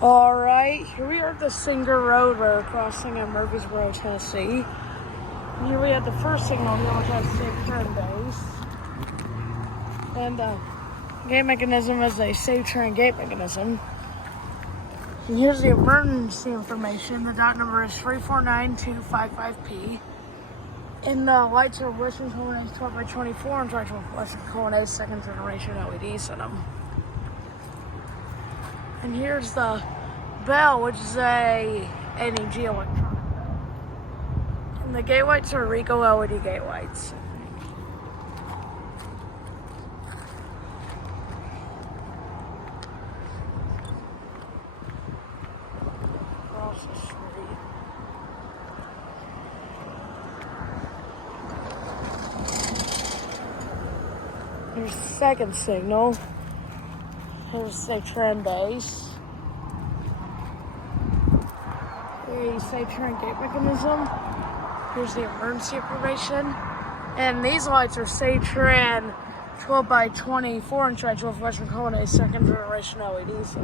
Alright, here we are at the Singer Road Road crossing in Murfreesboro, Tennessee. And here we have the first signal here, which has safe turn base. And the gate mechanism is a safe turn gate mechanism. And here's the emergency information. The dot number is 349255P. And the lights are Western Colonnade 12 by 24 and Western Colonnade second generation LEDs in them. And here's the bell, which is a NEG electronic bell. And the gate lights are Rico LED gate lights. Across the street. Here's the second signal. Here's the trend base. Here's the turn gate mechanism. Here's the emergency information. And these lights are Satran 12 by 24 inch 12 Western Colonnade second generation LEDs.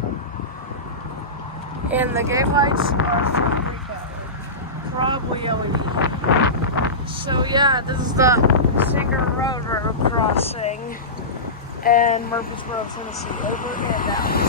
And the gate lights are probably LED. So yeah, this is the Singer Road crossing in Murfreesboro, Tennessee. Over and out.